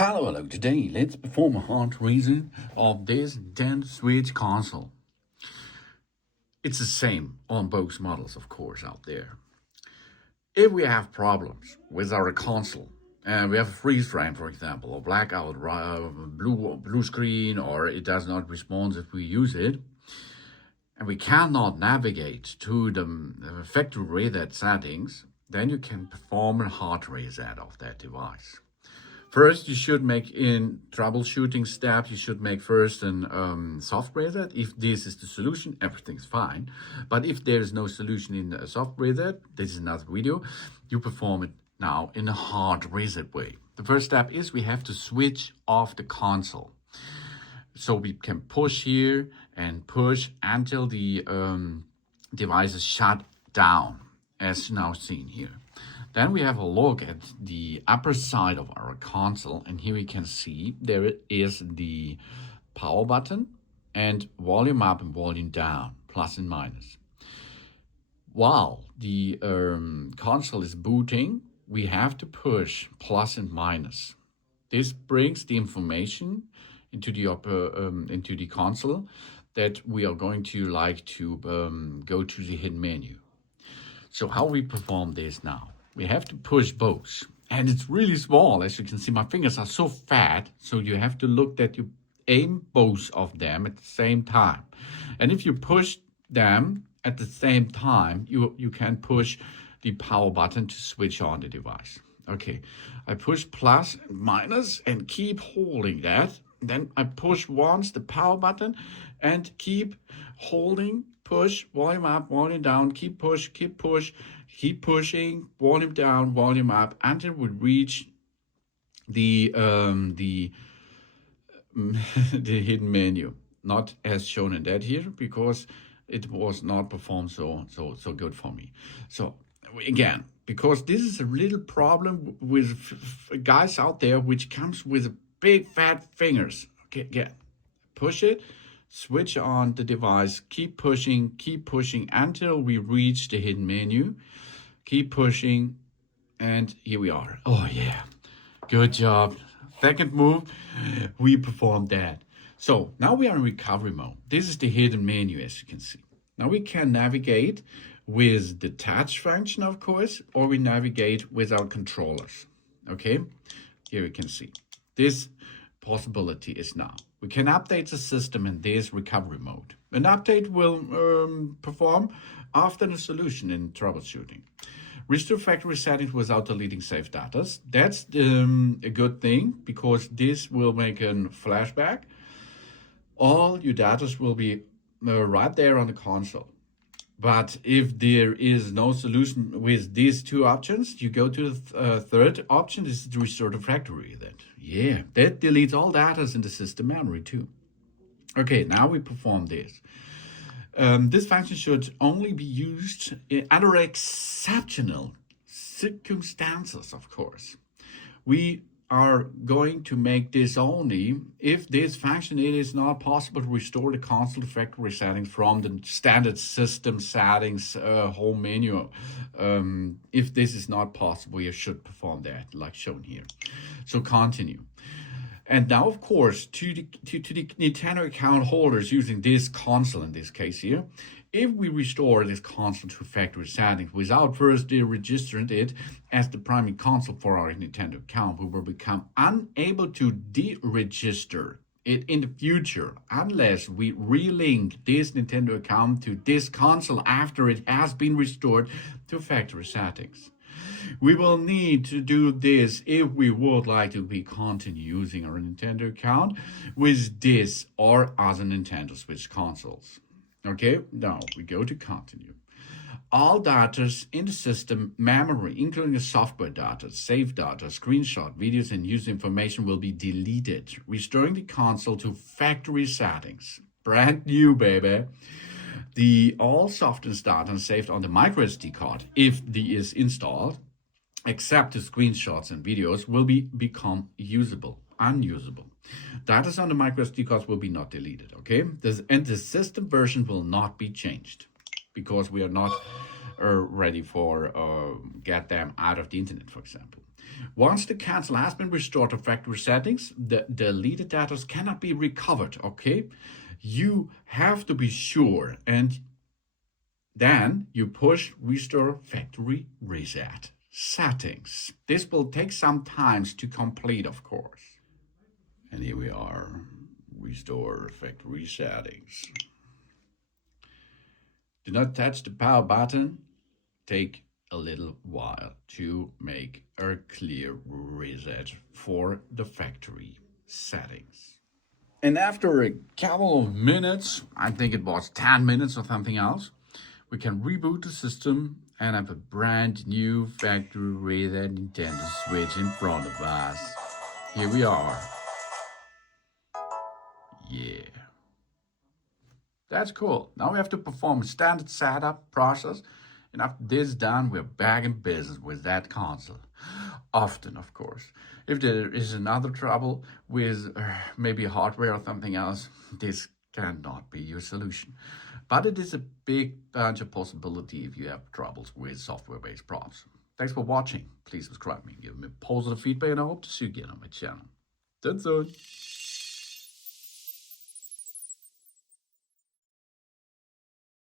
Hello, today let's perform a hard reset of this Nintendo Switch console. It's the same on both models, of course, out there. If we have problems with our console, and we have a freeze frame, for example, or blackout, blue screen, or it does not respond if we use it, and we cannot navigate to the factory reset settings, then you can perform a hard reset of that device. First, you should make in troubleshooting step, you should make first an soft reset. If this is the solution, everything's fine. But if there is no solution in a soft reset, this is another video, you perform it now in a hard reset way. The first step is we have to switch off the console. So we can push here and push until the device is shut down, as now seen here. Then we have a look at the upper side of our console, and here we can see there is the power button and volume up and volume down, plus and minus. While the console is booting, we have to push plus and minus. This brings the information into the console that we are going to like to go to the hidden menu. So how we perform this now? We have to push both, and it's really small. As you can see, my fingers are so fat, so you have to look that you aim both of them at the same time. And if you push them at the same time, you can push the power button to switch on the device. Okay, I push plus and minus and keep holding that. Then I push once the power button and keep holding, push, volume up, volume down, keep push, keep pushing, volume down, volume up, until we reach the the hidden menu. Not as shown in that here, because it was not performed so good for me. So again, because this is a little problem with guys out there, which comes with big fat fingers. Okay, again, push it, switch on the device, keep pushing until we reach the hidden menu. Keep pushing, and here we are. Oh yeah, good job. Second move, we performed that. So now we are in recovery mode. This is the hidden menu, as you can see. Now we can navigate with the touch function, of course, or we navigate with our controllers. Okay, here we can see. This possibility is now. We can update the system in this recovery mode. An update will perform after the solution in troubleshooting. Restore factory settings without deleting saved data. That's a good thing, because this will make a flashback. All your data will be right there on the console. But if there is no solution with these two options, you go to the third option. This is to restore the factory. That deletes all data in the system memory too. Okay, now we perform this. This function should only be used under exceptional circumstances, of course. We are going to make this only if this function, it is not possible to restore the console factory settings from the standard system settings home menu. If this is not possible, you should perform that like shown here. So continue. And now, of course, to the Nintendo account holders using this console in this case here, if we restore this console to factory settings without first registering it as the primary console for our Nintendo account, we will become unable to deregister it in the future unless we relink this Nintendo account to this console after it has been restored to factory settings. We will need to do this if we would like to continue using our Nintendo account with this or other Nintendo Switch consoles. Okay, now we go to continue. All data in the system memory, including the software data, save data, screenshot, videos, and user information will be deleted, restoring the console to factory settings. Brand new, baby. All software data saved on the microSD card, if the is installed, except the screenshots and videos, will become unusable. Data on the microSD cards will be not deleted, okay? And the system version will not be changed, because we are not ready for get them out of the internet, for example. Once the console has been restored to factory settings, the deleted data cannot be recovered, okay? You have to be sure, and then you push restore factory reset settings. This will take some time to complete, of course. And here we are, restore factory settings. Do not touch the power button. Take a little while to make a clear reset for the factory settings. And after a couple of minutes, I think it was 10 minutes or something else, we can reboot the system and have a brand new factory reset Nintendo Switch in front of us. Here we are. Yeah. That's cool. Now we have to perform a standard setup process, and after this is done, we're back in business with that console. Often, of course. If there is another trouble with maybe hardware or something else, this cannot be your solution. But it is a big bunch of possibility if you have troubles with software-based problems. Thanks for watching. Please subscribe me, give me positive feedback, and I hope to see you again on my channel. That's all.